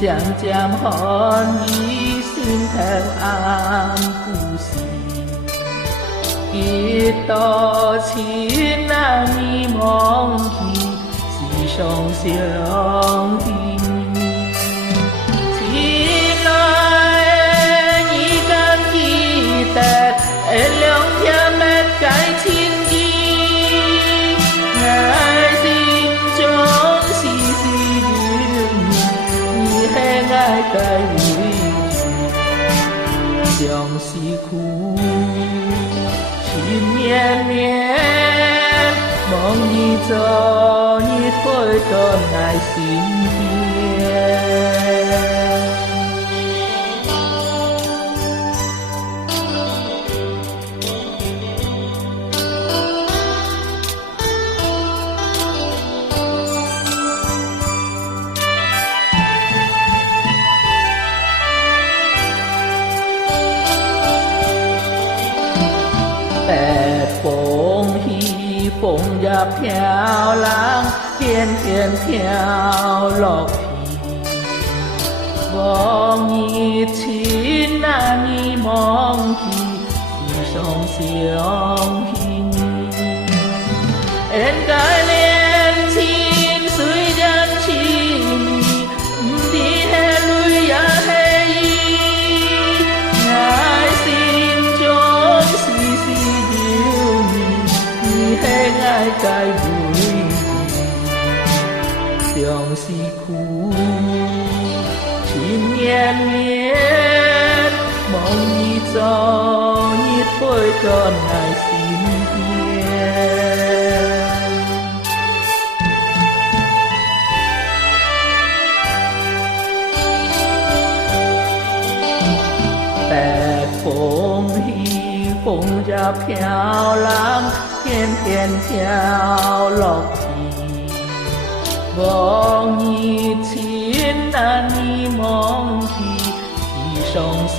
渐渐看你心头暗故事一道情难你忘记是双相依亲爱你敢记得两天没该亲你爱心中细细的你还爱该为相思苦情绵绵梦一走你回到爱心边แต่风雨风也飘浪天天飘落去忘你情那你忘记是双相依恩该恋情虽然情不知黑泪也黑爱心中细细的你还爱该为相思苦情绵绵梦一走你回到爱心边แต่风雨风也飘浪天天飘落去忘你情难你忘记是双相